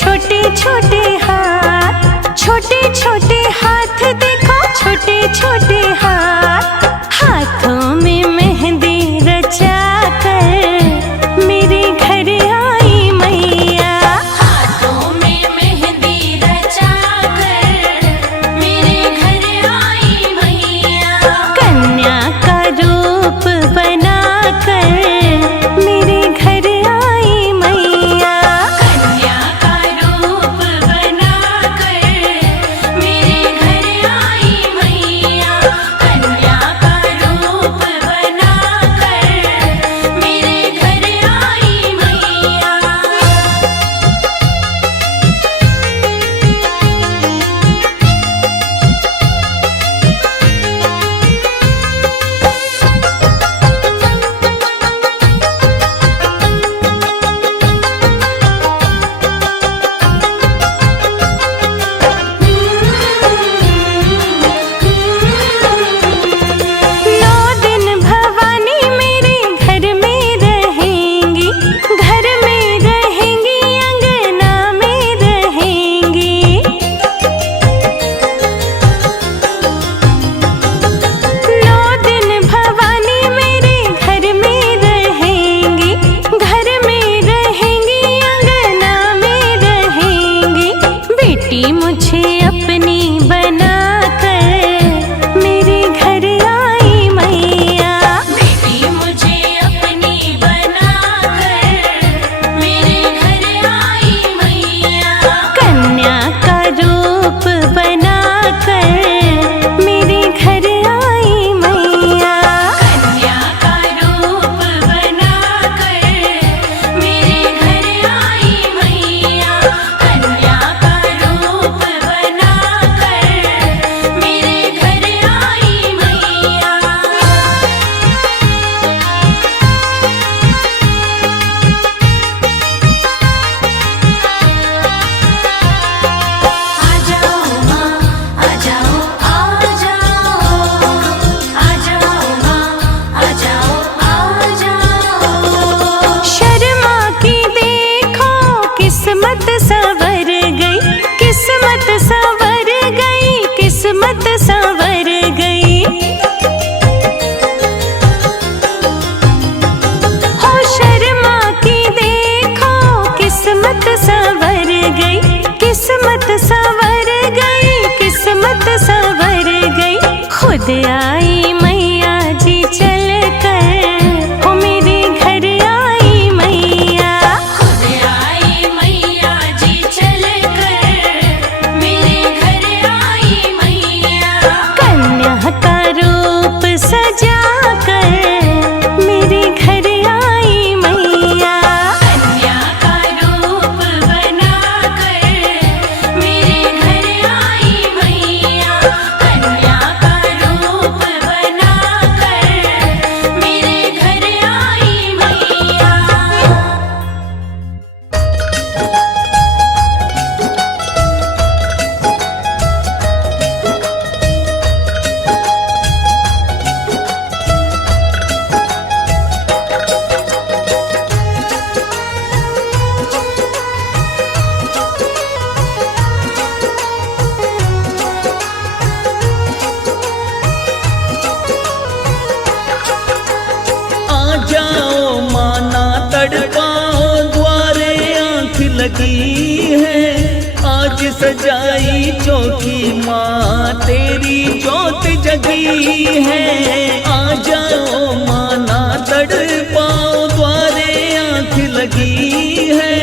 छोटे छोटे हाथ, छोटे छोटे हाथ देखो छोटे छोटे हाथ, हाथों में मेहंदी रचा कर मेरे घर आई मैया। हाथों में मेहंदी रचा कर मेरे घर आई मैया। कन्या का रूप बना कर मेरे घर आई मैया। कन्या का रूप बना कर मेरे घर आई मैया। कन्या का रूप बना कर मेरे घर आई मैया। नौ दिन भवानी मेरे घर में रहेंगी, घर में रहेंगी, अंगना में रहेंगी। नौ दिन भवानी मेरे घर में रहेंगी, घर में रहेंगी, अंगना में रहेंगी। बेटी मुझे अपनी बना कर मेरे घर आई मैया। बेटी मुझे अपनी बना कर मेरे घर आई मैया। कन्या का रूप बना कर मेरे घर आई मैया। कन्या का रूप बना कर मेरे घर आई मैया। कन्या का रूप बना कर मेरे घर आई मैया। आ जाओ माँ, आ जाओ, आ जाओ, आ जाओ माँ, आ जाओ, आ जाओ। शर्मा की देखो किस्मत संवर गई, किस्मत संवर गई, किस्मत संवर गई। हो शर्मा की देखो किस्मत संवर गई, किस्मत संवर गई, किस्मत संवर गई। खुद आई मैया जी चल कर, हो मेरे घर आई मैया। खुद आई मैया जी चल कर मेरे घर आई मैया। कन्या का रूप सजा कर मेरे घर आई मैया। कन्या का रूप बना कर मेरे घर आई मैया। कन्या का रूप बना कर मेरे घर आई मैया। आ जाओ माना तड़पाओ द्वारे आंख लगी है। आज सजाई चौकी माँ तेरी जोत जगी है। आ जाओ माना तड़पाओ द्वारे आंख लगी है।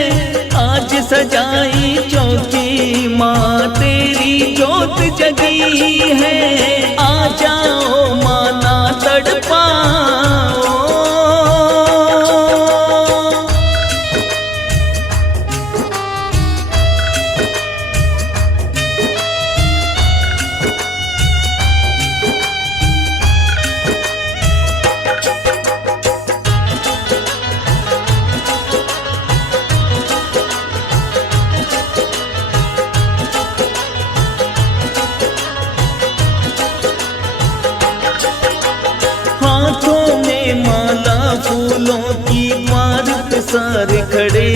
आज सजाई चौकी माँ तेरी जोत जगी है। आ जाओ माना तड़पाओ। हाथों में माला फूलों की मार्ग सारे खड़े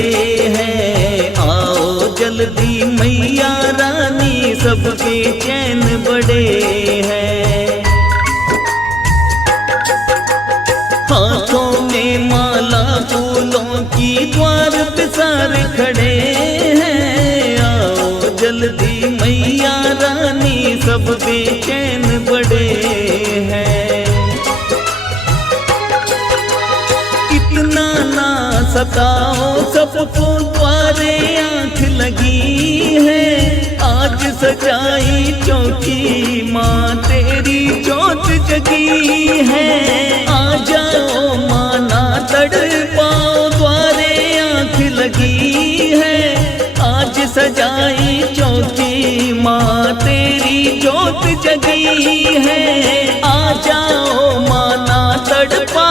हैं। आओ जल्दी मैया रानी, सबके चैन बड़े हैं। हाथों में माला फूलों की, द्वार पे सारे खड़े हैं। आओ जल्दी मैया रानी, सब बेचैन बड़े हैं। इतना ना सताओ, सबको द्वारे आंख लगी है। आज सजाई चौकी, माँ तेरी जोत जगी है। आ जाओ माँ ना तड़पाओ, द्वारे आंख लगी है। आज सजाई चौकी, माँ तेरी जोत जगी है। आ जाओ माँ ना तड़पाओ।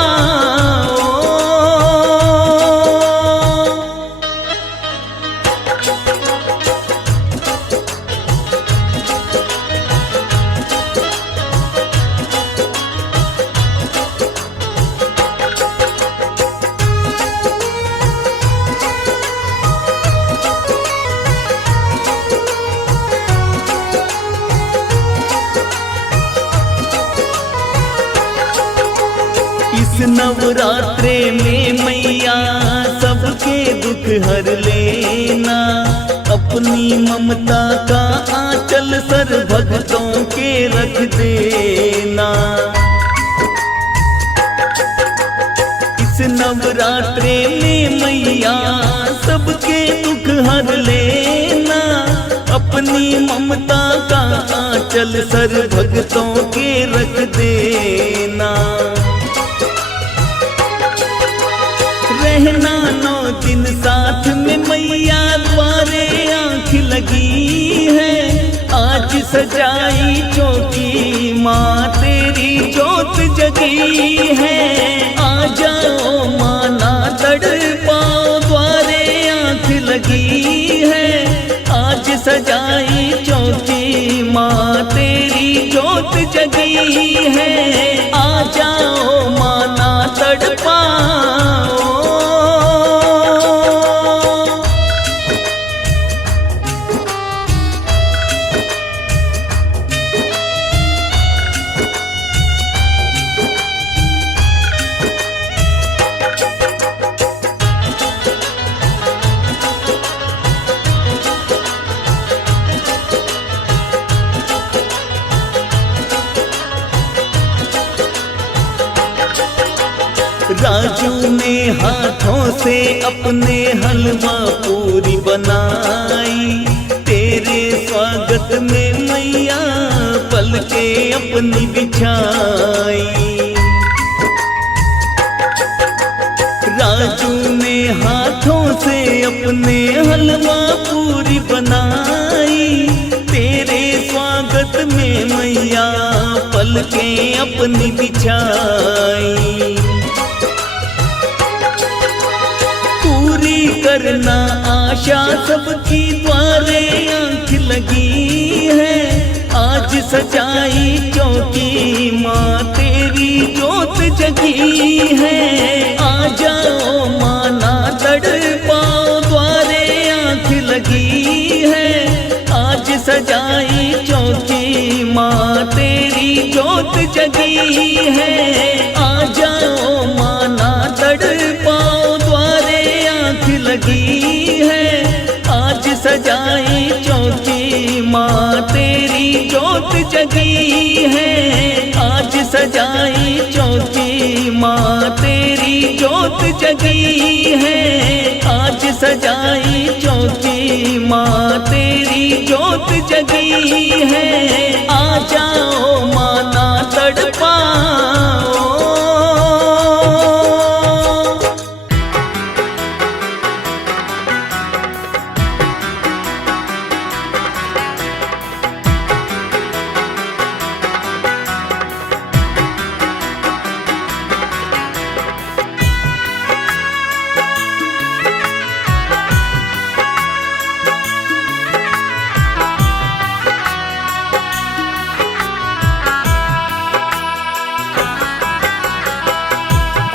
इस नवरात्रे में मैया सबके दुख हर लेना। अपनी ममता का आंचल सर भक्तों के रख देना। इस नवरात्रे में मैया सबके दुख हर लेना। अपनी ममता का आंचल सर भक्तों के रख देना। रहना 9 दिन साथ में मैया, द्वारे आंख लगी है। आज सजाई चौकी, माँ तेरी जोत जगी है। आ जाओ माँ ना तड़पाओ, द्वारे आंख लगी है। आज सजाई चौकी, माँ तेरी जोत जगी है। आ जाओ माँ ना तड़पाओ। राजू ने हाथों से अपने हलवा पूरी बनाई। तेरे स्वागत में मैया पलके अपनी बिछाई। राजू ने हाथों से अपने हलवा पूरी बनाई। तेरे स्वागत में मैया पलके अपनी बिछाई। करना आशा सबकी, द्वारे आंख लगी है। आज सजाई चौकी, माँ तेरी जोत जगी है। आ जाओ माँ ना तड़पाओ, द्वारे आंख लगी है। आज सजाई चौकी, माँ तेरी जोत जगी है। आ जाओ माँ ना तड़पाओ, द्वारे आंख लगी है। आज सजाई चौकी, माँ तेरी जोत जगी है। आज सजाई चौकी, माँ तेरी जोत जगी है। आज सजाई चौकी, माँ तेरी जोत जगी है। आ जाओ माँ ना तड़पाओ।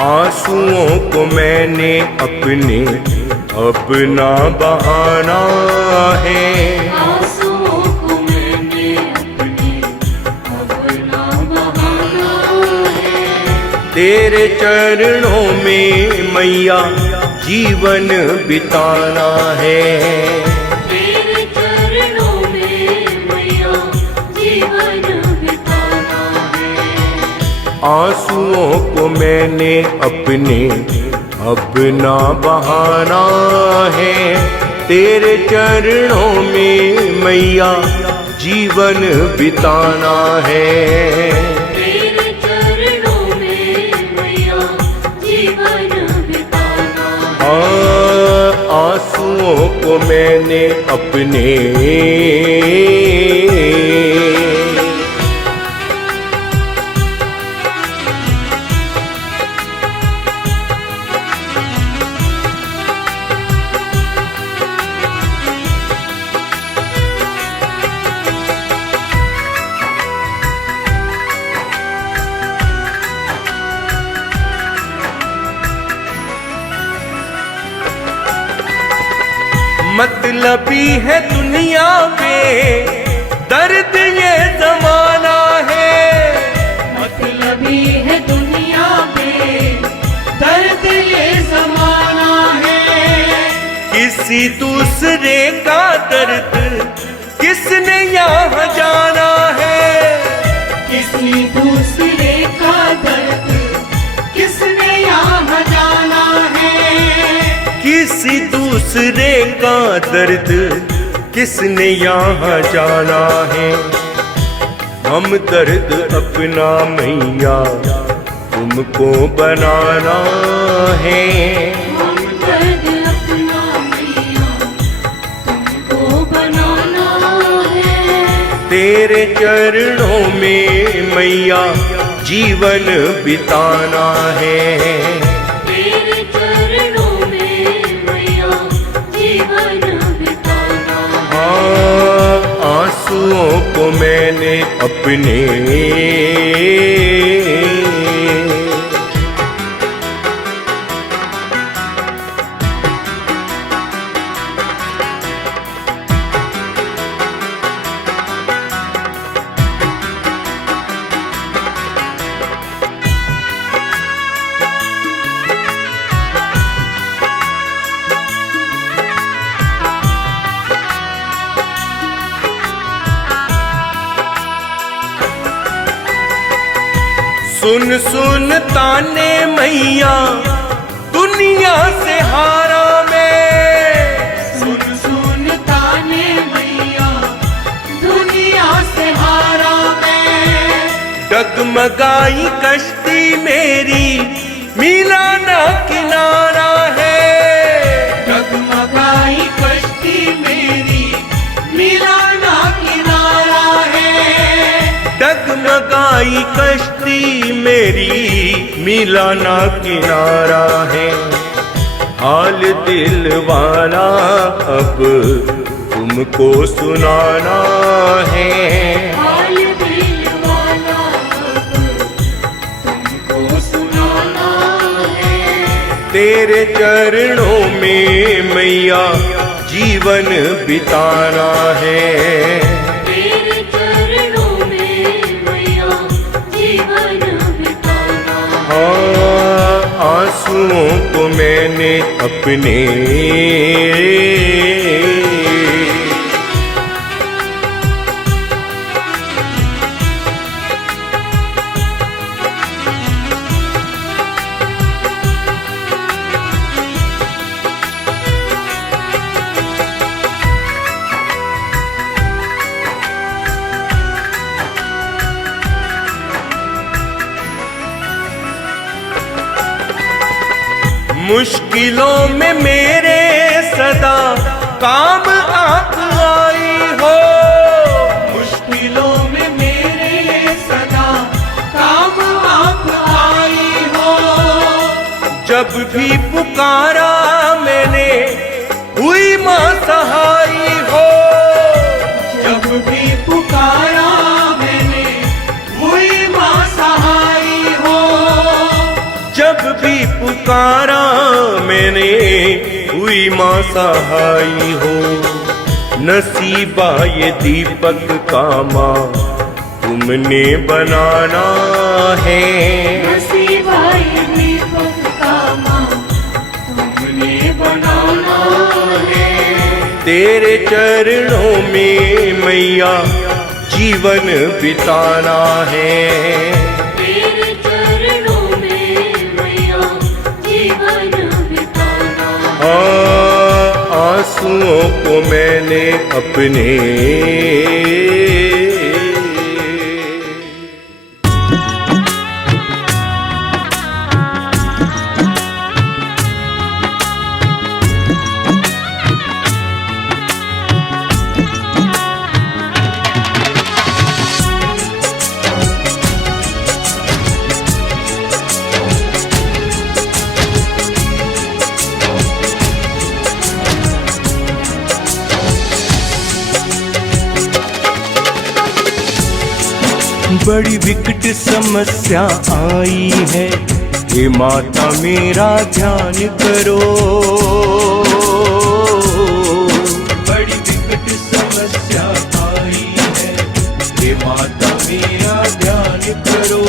आंसुओं को मैंने अपने अपना बहाना है। आंसुओं को मैंने अपने अपना बहाना है। तेरे चरणों में मैया जीवन बिताना है। तेरे चरणों में मैया जीवन बिताना है। आंसुओं को मैंने अपना बहाना है। तेरे चरणों में मैया जीवन बिताना है। तेरे चरणों में मैया जीवन बिताना है। आंसुओं को मैंने अपने मतलबी है दुनिया में दर्द ये जमाना है। मतलबी है दुनिया में दर्द ये जमाना है। किसी दूसरे का दर्द किसने यहाँ जाना है। किसी दूसरे का दर्द किसने यहाँ जाना है। किसी दूसरे का दर्द किसने यहाँ जाना है। हम दर्द अपना मैया तुमको बनाना है। हम दर्द अपना मैया तुमको बनाना है। तेरे चरणों में मैया जीवन बिताना है। तेरे चरणों में मैया जीवन बिताना है। आंसुओं को मैंने अपने सुन सुन ताने मैया दुनिया से हारा मैं। सुन सुन ताने मैया दुनिया से हारा मैं। डगमगाई कश्ती मेरी मिला ना किनारा है। डगमगाई कश्ती मेरी मिला ना किनारा है। डगमगाई कश्ती मेरी मिला ना किनारा है। हाल दिल वाला अब तुमको सुनाना है। हाल दिल वाला अब तुमको सुनाना है। तेरे चरणों में मैया जीवन बिताना है। तेरे चरणों में मैया जीवन बिताना है। आंसुओं को मैंने अपने मुश्किलों में मेरे सदा काम आप आई हो। मुश्किलों में मेरे सदा काम आप आई हो। जब भी पुकारा मैंने हुई माँ सहाई हो। जब भी पुकारा मैंने हुई माँ सहाई हो। जब भी पुकारा मैंने हुई हुई माँ सहाई हो। नसीबा ये दीपक का माँ तुमने बनाना है। नसीबा ये दीपक का माँ तुमने बनाना है। तेरे चरणों में मैया जीवन बिताना है। तेरे चरणों में मैया जीवन बिताना है। आंसुओं को मैंने अपने बड़ी विकट समस्या आई है, हे माता मेरा ध्यान करो। बड़ी विकट समस्या आई है, हे माता मेरा ध्यान करो।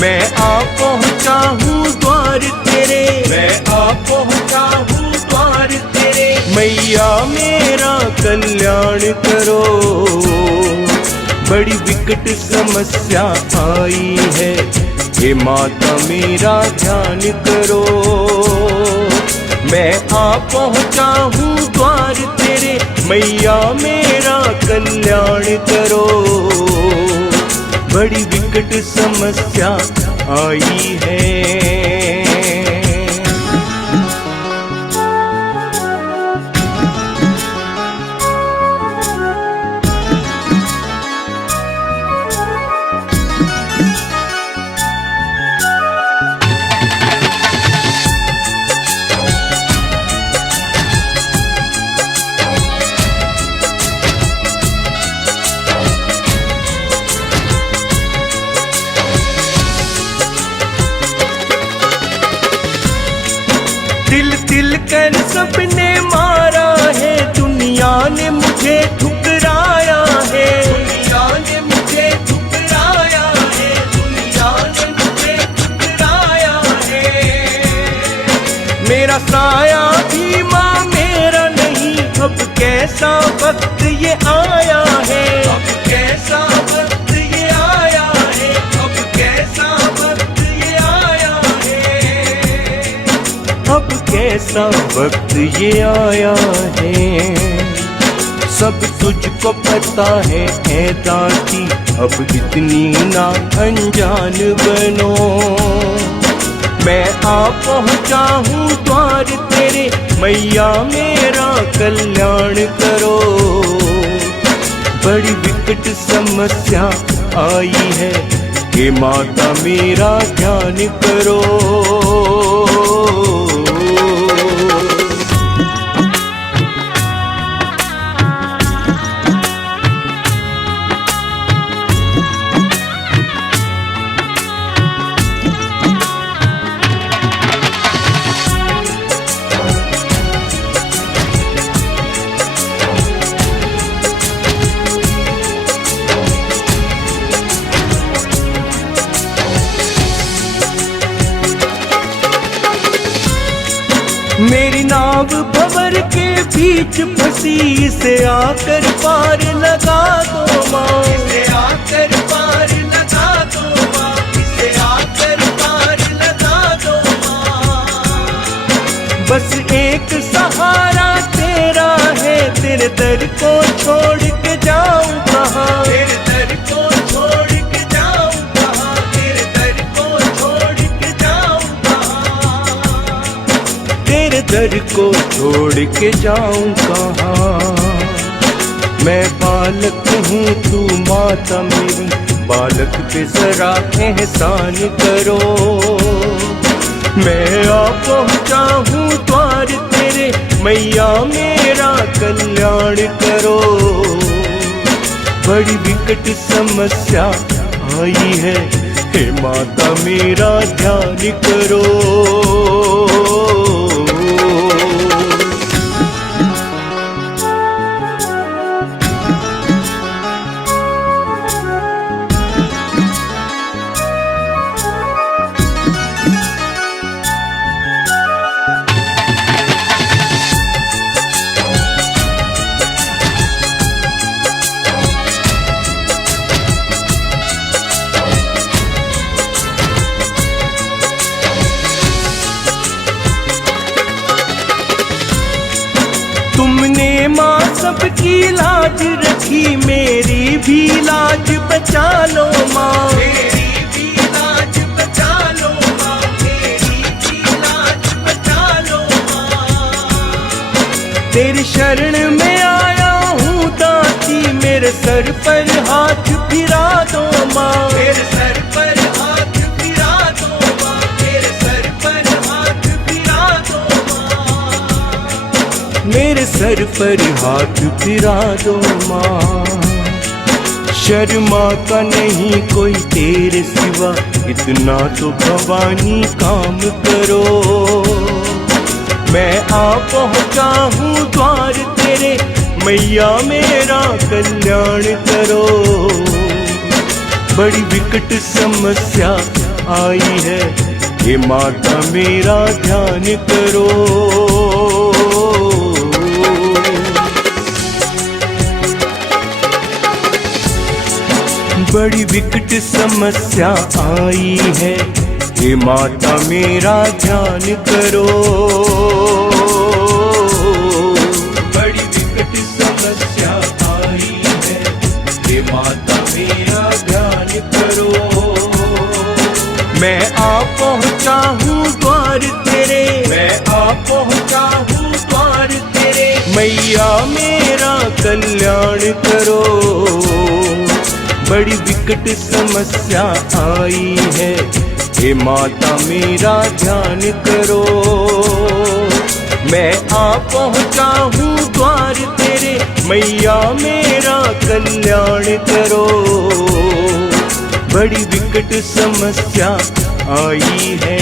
मैं आ पहुँचा हूँ द्वार तेरे, मैं आ पहुँचा हूँ द्वार तेरे। मैया मेरा कल्याण करो। बड़ी विकट समस्या आई है, हे माता मेरा ध्यान करो। मैं आ पहुँचा हूँ द्वार तेरे, मैया मेरा कल्याण करो। बड़ी विकट समस्या आई है। तिल तिल कर सबने मारा है, दुनिया ने मुझे ठुकराया है। दुनिया ने मुझे ठुकराया है, दुनिया ने मुझे ठुकराया है। मेरा साया भी माँ मेरा नहीं, अब कैसा वक्त ये आया है। अब कैसा वक्त ये आया है, अब कैसा वक्त ये आया है। अब कैसा वक्त ये आया है। सब तुझको पता है ऐ दाती, अब इतनी ना अनजान बनो। मैं आ पहुँचा हूँ द्वार तेरे, मैया मेरा कल्याण करो। बड़ी विकट समस्या आई है, हे माता मेरा ध्यान करो। मेरी नाव भंवर के बीच फंसी, इसे आकर पार लगा दो माँ। इसे आकर पार लगा दो माँ, इसे आकर पार लगा दो माँ। बस एक सहारा तेरा है, तेरे दर को छोड़ के जाऊँ कहाँ। तेरे दर को छोड़ के जाऊँ कहाँ, तेरे दर को छोड़ के जाऊँ कहाँ। तेरे दर को छोड़ के जाऊँ कहाँ। मैं बालक हूँ तू माता मेरी, बालक पे जरा एहसान करो। मैं आ पहुँचा हूँ द्वार तेरे, मैया मेरा कल्याण करो। बड़ी विकट समस्या आई है, हे माता मेरा ध्यान करो। की लाज रखी, मेरी भी लाज बचा लो माँ, मेरी भी लाज बचा लो माँ, मेरी भी लाज बचा लो माँ। तेरी शरण में आया हूँ दाती, मेरे सर पर हाथ फिरा दो माँ, मेरे सर पर हाथ फिरा दो माँ, मेरे सर पर हाथ फिरा दो माँ, मेरे सर पर हाथ फिरा दो माँ। शर्मा का नहीं कोई तेरे सिवा, इतना तो भवानी काम करो। मैं आ पहुँचा हूँ द्वार तेरे, मैया मेरा कल्याण करो। बड़ी विकट समस्या आई है, हे माता मेरा ध्यान करो। बड़ी विकट समस्या आई है, हे माता मेरा ध्यान करो। बड़ी विकट समस्या आई है, हे माता मेरा ध्यान करो। मैं आ पहुँचा हूँ द्वार तेरे, मैं आ पहुँचा हूँ द्वार तेरे, मैया मेरा कल्याण करो। बड़ी विकट समस्या आई है, हे माता मेरा ध्यान करो। मैं आ पहुँचा हूँ द्वार तेरे, मैया मेरा कल्याण करो। बड़ी विकट समस्या आई है।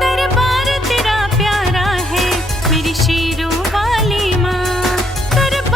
दरबार तेरा प्यारा है मेरी शेरों वाली माँ, दरबार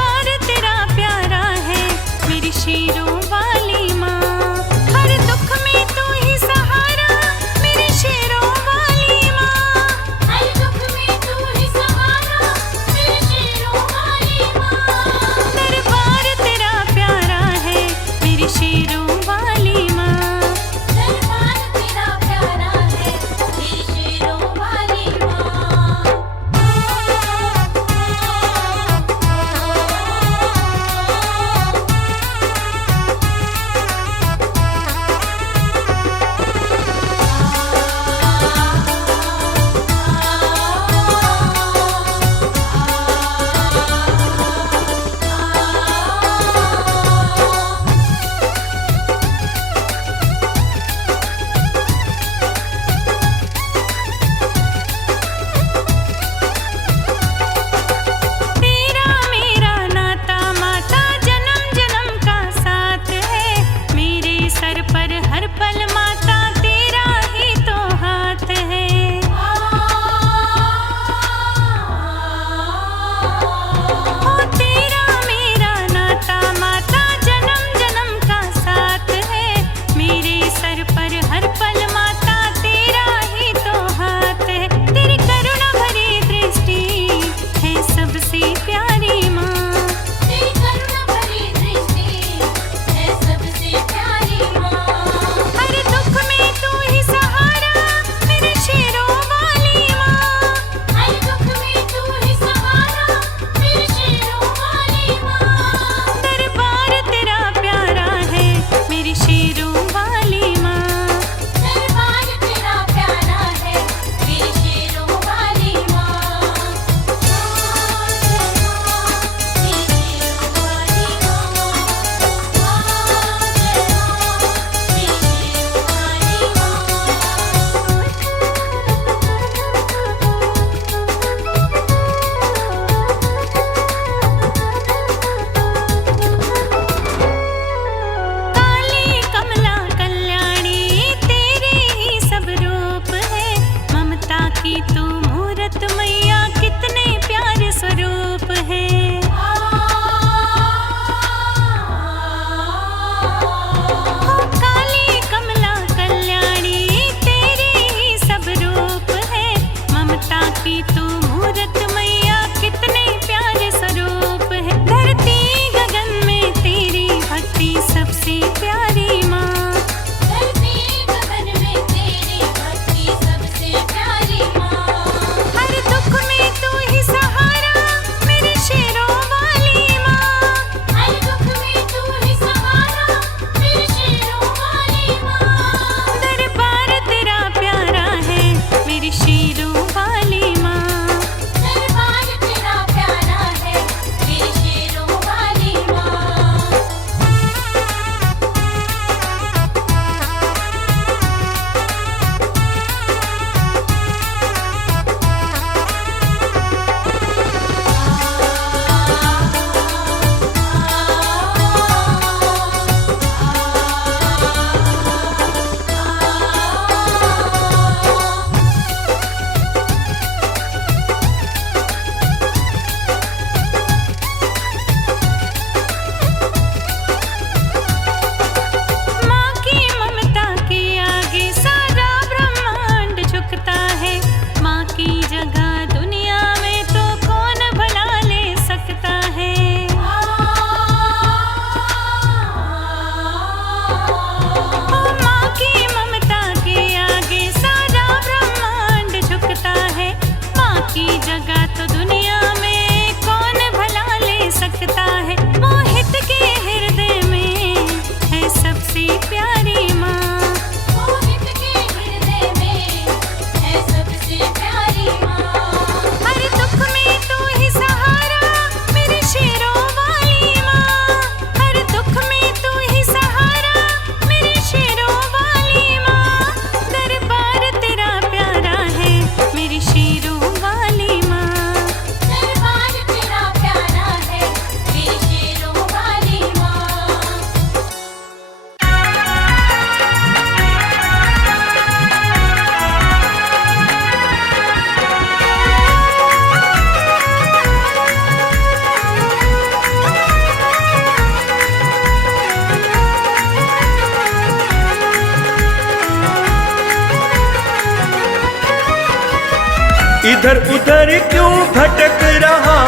इधर उधर क्यों भटक रहा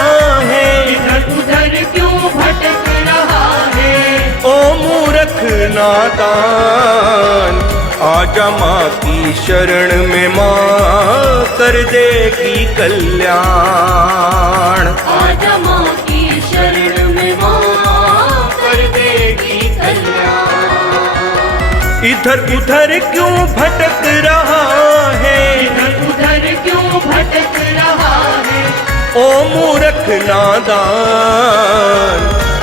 है, इधर उधर क्यों भटक रहा है। ओ मूर्ख नादान, आजा माँ की शरण में, माँ कर देगी कल्याण। आजा माँ की शरण में, माँ कर देगी कल्याण। इधर उधर क्यों भटक रहा है, इधर उधर क्यों भटक रहा है। ओ मूर्ख नादान,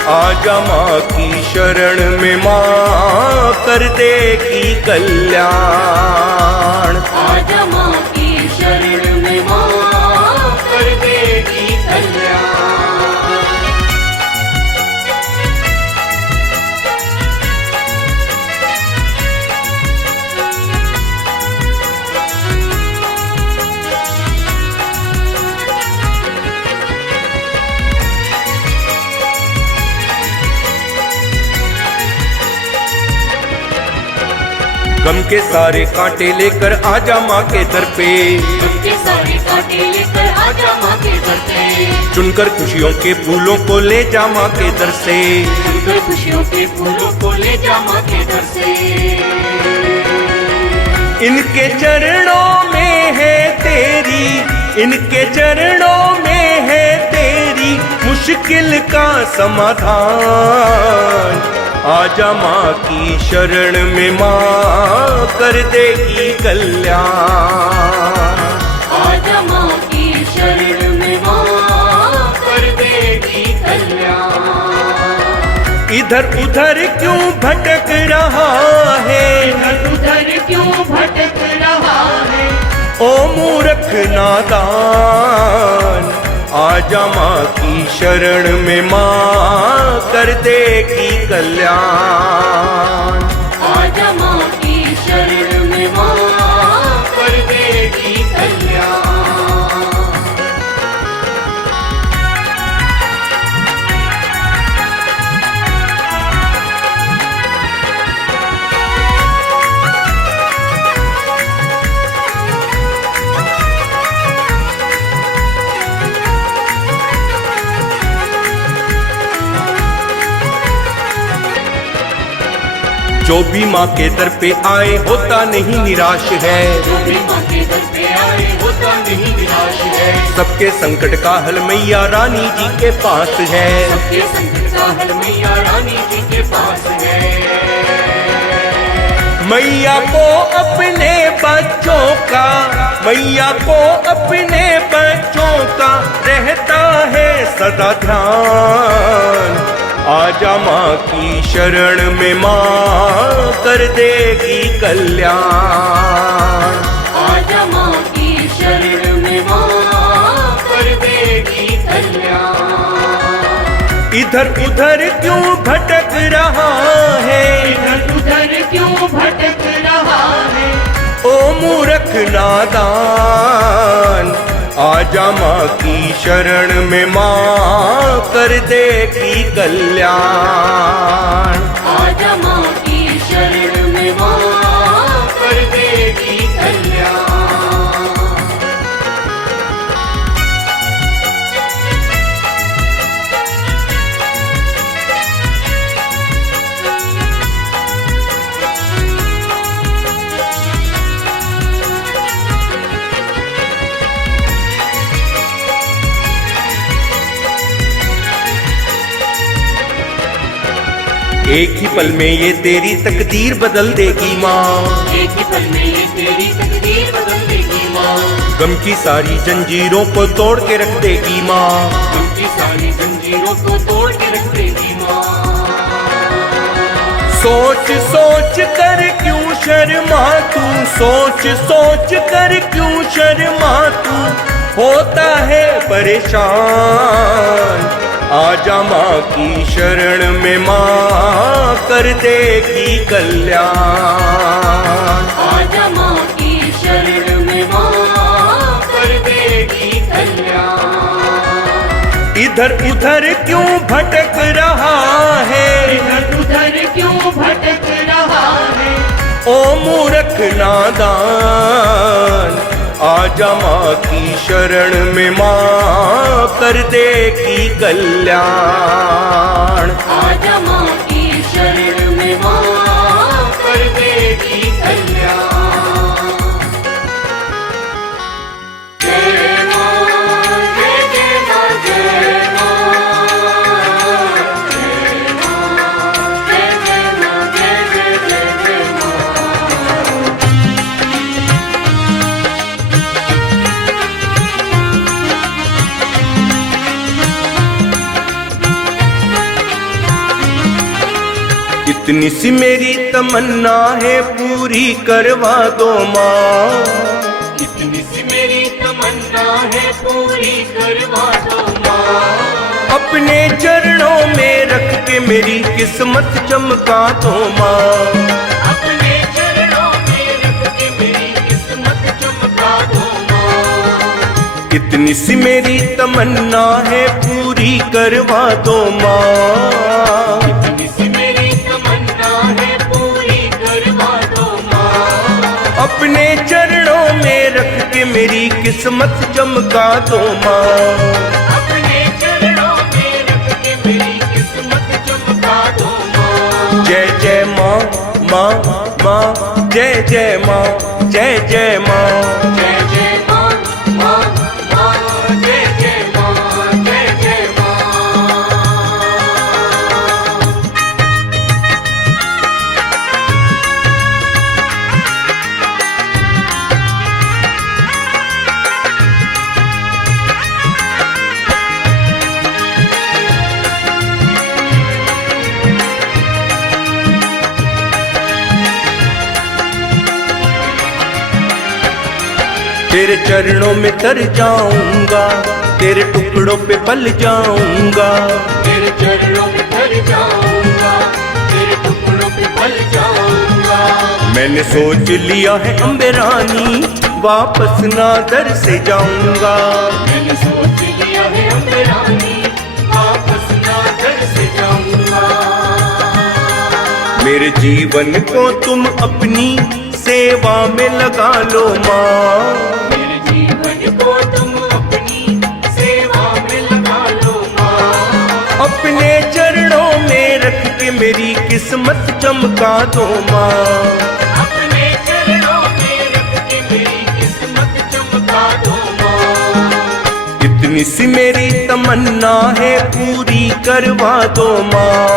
आजा माँ की शरण में, माँ कर देगी कल्याण। आजा माँ की शरण में, माँ कर देगी कल्याण। गम के सारे कांटे लेकर आजा माँ के दर पे, उनके सारे कांटे लेकर आजा माँ के दर पे। चुनकर खुशियों के फूलों को ले जा माँ के दर से, चुनकर खुशियों के फूलों को ले जा माँ के दर से। इनके चरणों में है तेरी, इनके चरणों में है तेरी मुश्किल का समाधान। आजा माँ की शरण में, माँ कर देगी कल्याण। आजा माँ की शरण में, माँ कर देगी कल्याण। इधर उधर क्यों भटक रहा है, इधर उधर क्यों भटक रहा है। ओ मूर्ख नादान, आजा माँ की शरण में, माँ कर देगी कल्याण। आजा माँ की शरण में, माँ कर देगी कल्याण। जो भी माँ के दर पे आए होता नहीं निराश है, जो भी माँ के दर पे आए होता नहीं निराश है। सबके संकट का हल मैया रानी जी के पास है। सबके संकट का हल मैया रानी जी के पास है। मैया को अपने बच्चों का, मैया को अपने बच्चों का रहता है सदा ध्यान। आजा माँ की शरण में, माँ कर देगी कल्याण। आजा माँ की शरण में, माँ कर देगी कल्याण। इधर उधर क्यों भटक रहा है, इधर उधर क्यों भटक रहा है। ओ मूर्ख नादान, आजा माँ की शरण में, माँ कर देगी कल्याण। आजा माँ की शरण में, माँ कर देगी कल्याण। एक ही पल में ये तेरी तकदीर बदल देगी माँ, एक ही पल में ये तेरी तकदीर बदल देगी माँ। गम की सारी जंजीरों को तोड़ के रख देगी माँ, गम की सारी जंजीरों को तोड़ के रख देगी माँ। सोच सोच कर क्यों शर्मा तू, सोच सोच कर क्यों शर्मा तू, होता है परेशान। आजा माँ की शरण में, माँ कर देगी कल्याण। आजा माँ की शरण में, माँ कर देगी कल्याण। इधर उधर क्यों भटक रहा है, इधर उधर क्यों भटक रहा है। ओ मूर्ख नादान, आजा माँ की शरण में माँ कर देगी कल्याण। आजा माँ की शरण में माँ कर देगी कल्याण। जय माँ, जय जय माँ, जय माँ, जय माँ, जय जय माँ, जय जय जय जय माँ। इतनी सी मेरी तमन्ना है पूरी करवा दो माँ। इतनी सी मेरी तमन्ना है पूरी करवा दो माँ। अपने चरणों में रख के मेरी किस्मत चमका दो माँ। अपने चरणों में रख के मेरी किस्मत चमका दो माँ। इतनी सी मेरी तमन्ना है पूरी करवा दो माँ। इतनी सी मेरी तमन्ना है पूरी करवा दो माँ। अपने चरणों में रख के मेरी किस्मत चमका दो माँ। अपने चरणों में रख के मेरी किस्मत चमका दो माँ। जय जय माँ, माँ माँ, जय जय माँ, जय जय माँ। जय जय माँ, माँ माँ, जय जय माँ, जय जय माँ। तेरे चरणों में तर जाऊंगा, तेरे टुकड़ों पे पल जाऊंगा। तेरे चरणों में धर जाऊंगा, तेरे टुकड़ों पे पल जाऊंगा। मैंने सोच लिया है अम्बे रानी, वापस ना दर से जाऊंगा। मैंने सोच लिया है अम्बे रानी, वापस ना घर से जाऊंगा। मेरे जीवन को तुम अपनी सेवा में लगा लो माँ। मेरे जीवन को तुम अपनी सेवा में लगा लो माँ। अपने चरणों में रख के मेरी किस्मत चमका दो माँ। अपने चरणों में रख के मेरी किस्मत चमका दो माँ। इतनी सी मेरी तमन्ना है पूरी करवा दो माँ।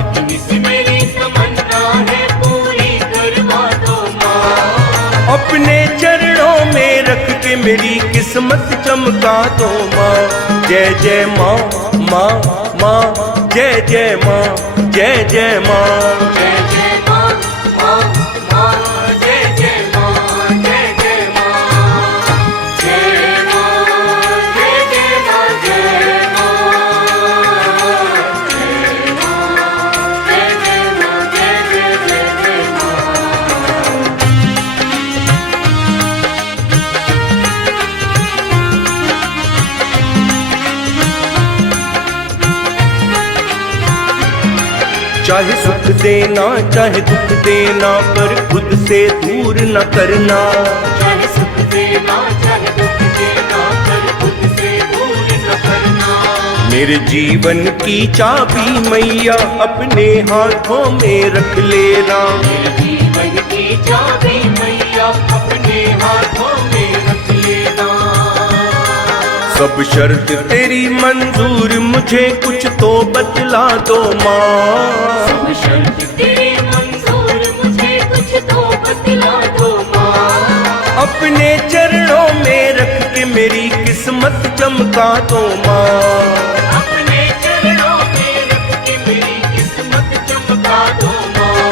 इतनी सी मेरी तमन्ना है पूरी करवा दो माँ। अपने चरणों में रख के मेरी किस्मत चमका दो माँ। जय जय माँ, माँ माँ, जय जय माँ, जय जय माँ। जय जय माँ, माँ माँ, जय जय माँ, जय जय माँ। जय माँ, जय जय माँ, जय माँ। जय माँ, जय जय माँ, जय जय जय जय माँ। चाहे सुख देना चाहे दुख देना, पर खुद से दूर न करना। चाहे सुख देना चाहे दुख देना, पर खुद से दूर न करना। मेरे जीवन की चाबी मैया अपने हाथों में रख लेना। मेरे जीवन की चाबी मैया अपने हाथों में रख लेना। सब शर्त तेरी मंजूर, मुझे कुछ तो बतला दो माँ। सब शर्त तेरी मंजूर, मुझे कुछ तो बतला दो माँ। अपने चरणों में रख के मेरी किस्मत चमका दो माँ। अपने चरणों में रख के मेरी किस्मत चमका दो माँ।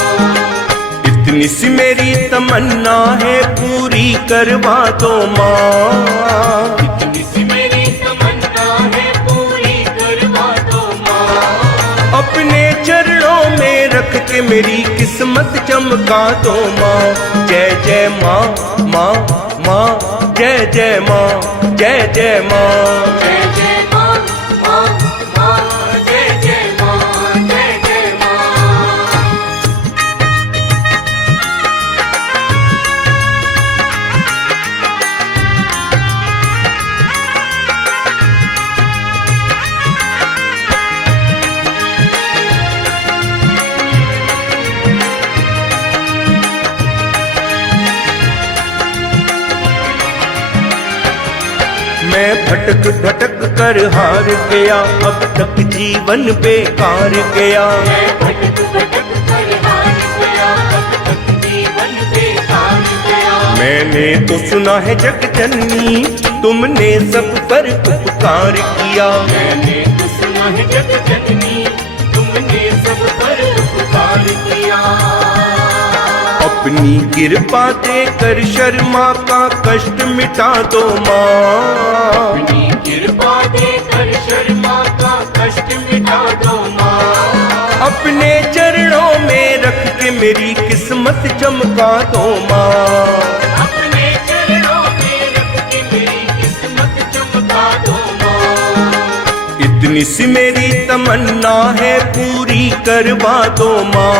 इतनी सी मेरी तमन्ना है पूरी करवा दो माँ। इतनी सी मेरी तमन्ना है पूरी करवा दो माँ। अपने चरणों में रख के मेरी किस्मत चमका दो माँ। जय जय माँ, माँ माँ, जय जय माँ, जय जय माँ। जय जय माँ, माँ माँ, जय जय माँ, जय जय माँ। मैं भटक भटक कर हार गया, अब तक जीवन बेकार गया। मैं भटक भटक कर हार गया, अब तक जीवन बेकार गया। मैंने तो सुना है जग जननी, तुमने सब पर उपकार किया। मैंने तो सुना है जग जननी, तुमने सब पर उपकार किया। अपनी कृपा देकर शर्मा का कष्ट मिटा दो माँ। अपनी कृपा देकर शर्मा का कष्ट मिटा दो माँ। अपने चरणों में रख के मेरी किस्मत चमका दो माँ। अपने चरणों में रख के मेरी किस्मत चमका दो माँ। इतनी सी मेरी तमन्ना है, पूरी करवा दो माँ।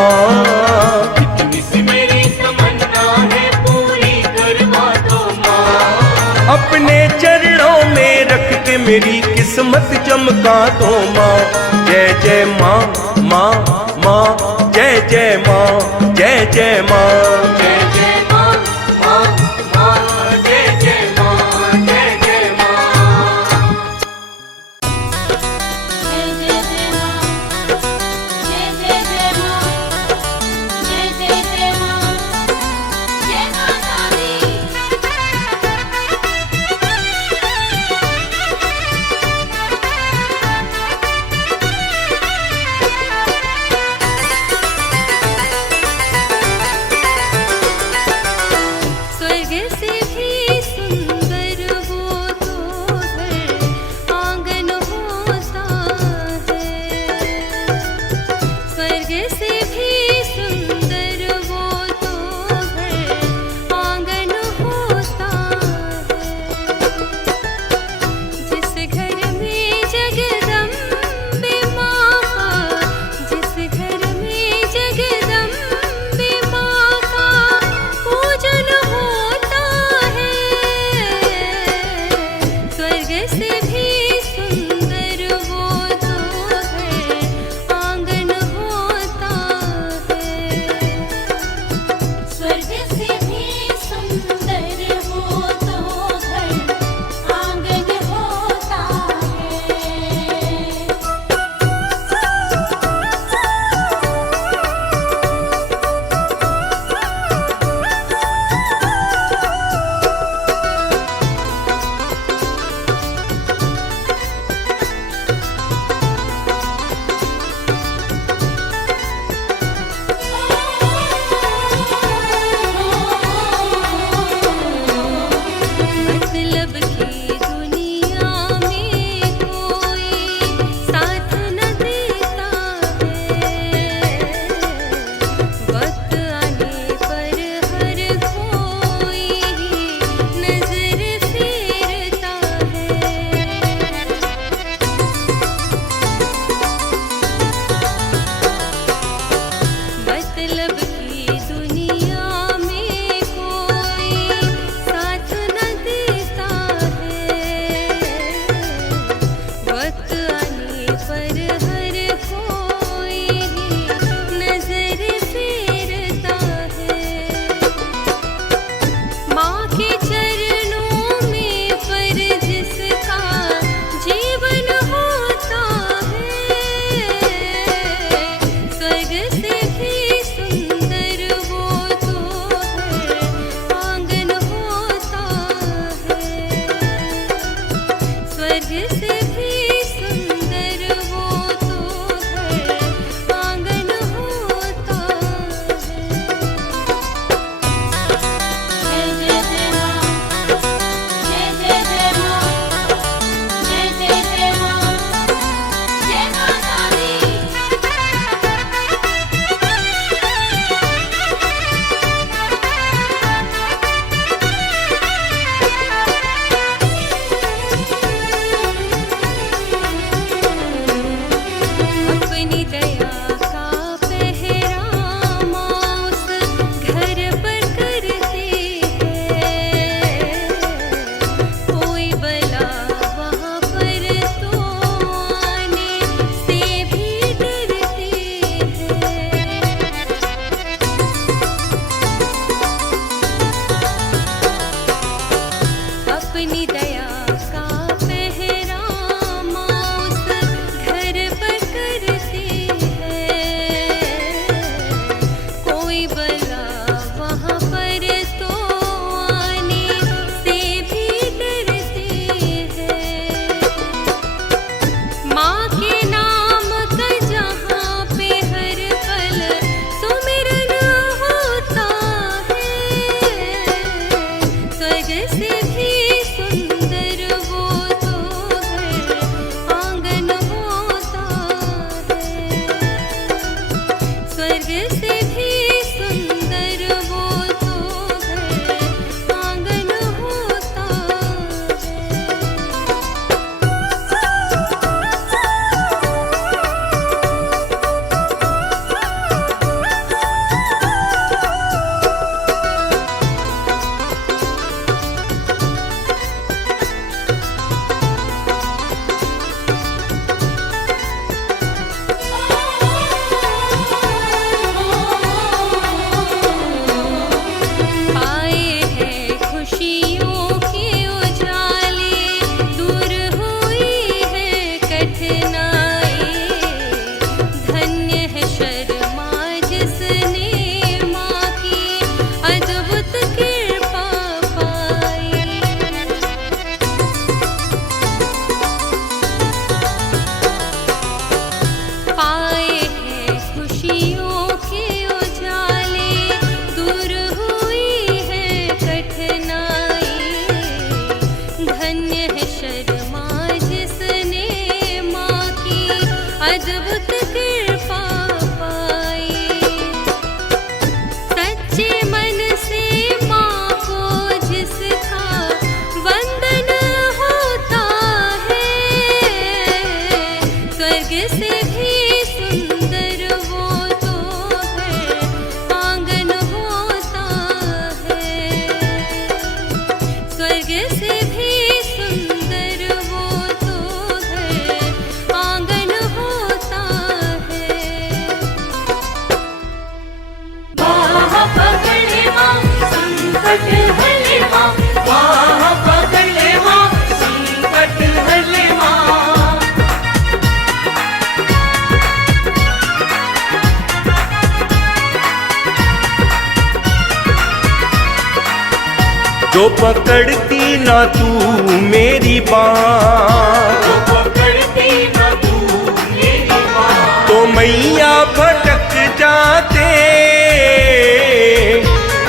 इतनी सी मेरी तमन्ना है, पूरी करवा दो माँ। अपने चरणों में रख के मेरी किस्मत चमका दो माँ। जय जय माँ, माँ माँ, जय जय माँ, जय जय माँ। जय जय माँ, माँ माँ, जय जय माँ, जय जय माँ। जय जय जय माँ, जय जय जय माँ, जय जय जय माँ, जय माता दी। स्वर्ग से भी सुंदर वो तो घर आंगन होता है। स्वर्ग से भी सुंदर वो तो घर आंगन होता है। जिस घर में जगदम्बे माँ, जिस घर में जगदम्बे माँ का पूजन होता है। स्वर्ग से भी सुंदर वो तो घर आंगन होता है। स्वर्ग से भी सुंदर वो तो घर आंगन होता है। मतलब की दुनिया में कोई साथ न देता है। वक्त आने पर हर कोई नजर फेरता है। मतलब की दुनिया में कोई साथ न देता है। वक्त आने पर हर कोई नजर फेरता है। माँ के चरणों में पर जिसका जीवन होता है। स्वर्ग से भी सुंदर वो तो घर आंगन होता है। स्वर्ग से भी सुंदर वो तो घर आंगन होता है। जय जय जय माँ, जय जय जय माँ, जय जय जय माँ, जय माता दी। अपनी दया का पहरा माँ उस घर पर करती है। कोई बला वहाँ पर तो आने से भी डरती है। अपनी दया का जो पकड़ती ना तू मेरी बात, जो पकड़ती ना तू मेरी बात, तो मैया भटक जाते।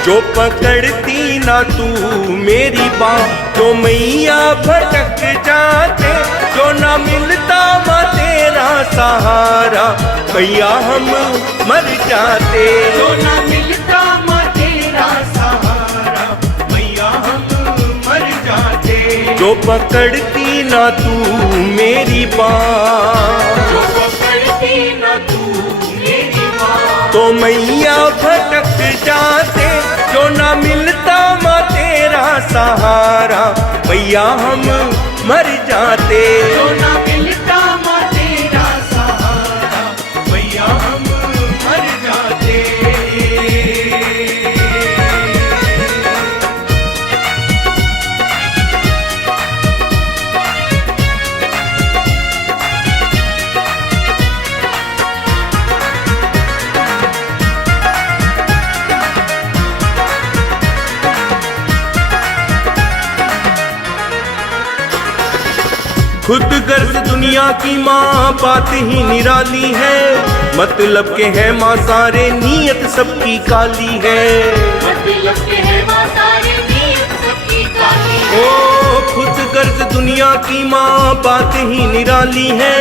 जो पकड़ती ना तू मेरी बात, तो मैया भटक जाते। जो ना मिलता माँ तेरा सहारा, मैया हम मर जाते। जो ना मिलता माँ तेरा सहारा, मैया हम मर जाते। जो पकड़ती ना तू मेरी बात, जो पकड़ती ना तू मेरी बात, तो मैया भटक जाते। जो ना मिलता माँ तेरा सहारा, मैया हम मर जाते। जो ना मिलता माँ तेरा सहारा, मैया हम मर जाते। खुद गर्ज दुनिया की माँ बात ही निराली है। मतलब के है माँ सारे, नीयत सबकी काली है। मतलब के है माँ सारे, नीयत सबकी काली है। ओ खुद गर्ज दुनिया की माँ बात ही निराली है।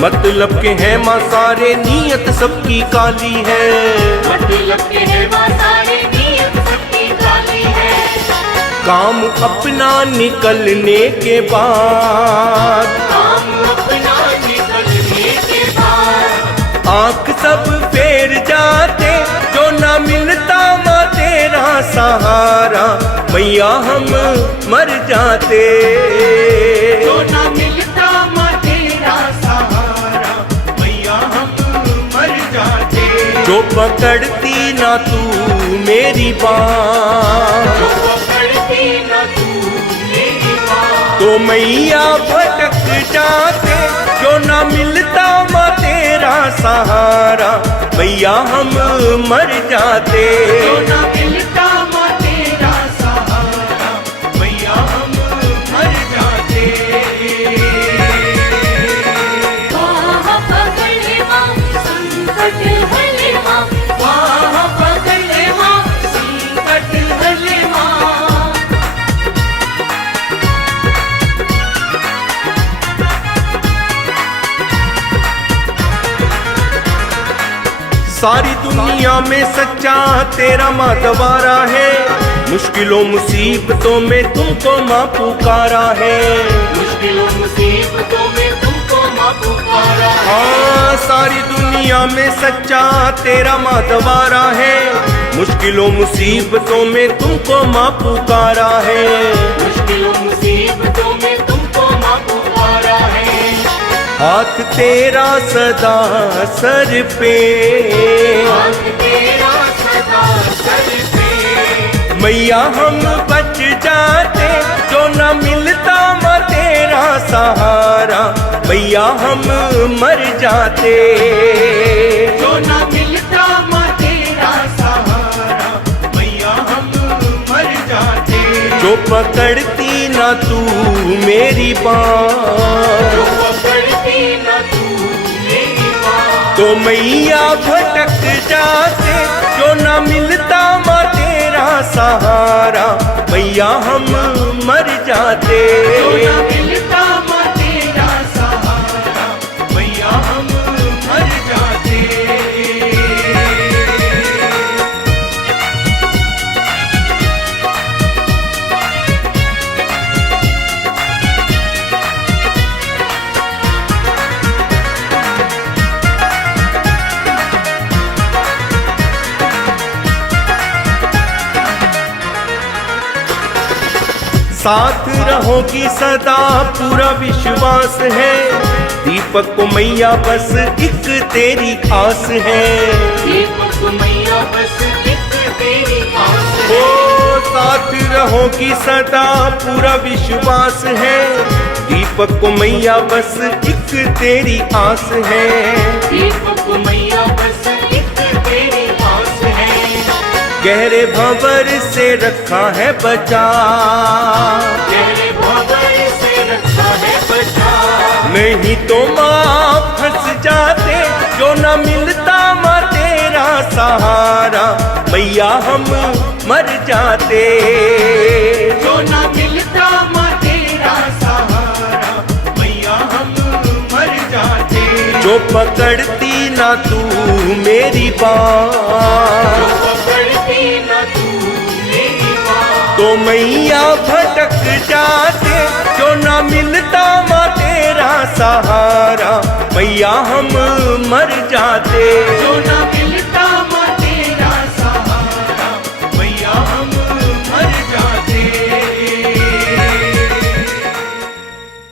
मतलब के है माँ सारे, नीयत सबकी काली है। मतलब के है माँ सारे, नीयत सबकी काली है। काम अपना निकलने के बाद, काम अपना निकलने के बाद, आँख सब फेर जाते। जो ना मिलता माँ तेरा सहारा, मैया हम मर जाते। जो ना मिलता माँ तेरा सहारा, मैया हम मर जाते। जो पकड़ती ना तू मेरी बात, जो पकड़ती ना तू मेरी बात, तो मैया भटक जाते। जो ना मिलता माँ तेरा सहारा, मैया हम मर जाते। जो ना मिलता माँ तेरा सहारा, मैया हम मर जाते। वाह पकड़े माँ संकट हले माँ, वाह पकड़े माँ संकट हले माँ। सारी दुनिया में सच्चा तेरा माँ दवारा है। मुश्किलों मुसीबतों में तुमको माँ पुकारा है। मुश्किलों मुसीबतों में तुमको माँ पुकारा है। हाँ सारी दुनिया में सच्चा तेरा माँ दवारा है। मुश्किलों मुसीबतों में तुमको माँ पुकारा है। मुश्किलों मुसीबतों में तुमको माँ पुकारा है। हाथ तेरा सदा सर पे, हाथ तेरा सदा सर पे, मैया हम बच जाते। जो न मिलता माँ तेरा सहारा, मैया हम मर जाते। जो ना मिलता माँ तेरा सहारा, मैया हम मर जाते। जो पकड़ती ना तू मेरी बात, जो पकड़ती ना तू मेरी बात, तो मैया भटक जाते। जो ना मिलता माँ तेरा सहारा, मैया हम मर जाते। जो ना मिलता माँ तेरा सहारा, मैया हम मर जाते। साथ रहोगी सदा पूरा विश्वास है। दीपक को मैया बस एक तेरी आस है। दीपक मैया बस एक तेरी आस ओ है। साथ रहोगी सदा पूरा विश्वास है। दीपक को मैया बस एक तेरी आस है। दीपक मैया बस एक तेरी आस है। गहरे भंवर से रखा है बचा, तेरे भंवर से रखा है बचा। नहीं तो माँ फंस जाते जो न मिलता माँ तेरा सहारा, मैया हम मर जाते जो ना मिलता माँ तेरा सहारा, मैया हम मर जाते। जो पकड़ती ना तू मेरी बात, जो पकड़ती ना तू मेरी बात, तो मैया भटक जाते जो ना मिलता माँ तेरा सहारा, मैया हम मर जाते जो ना मिलता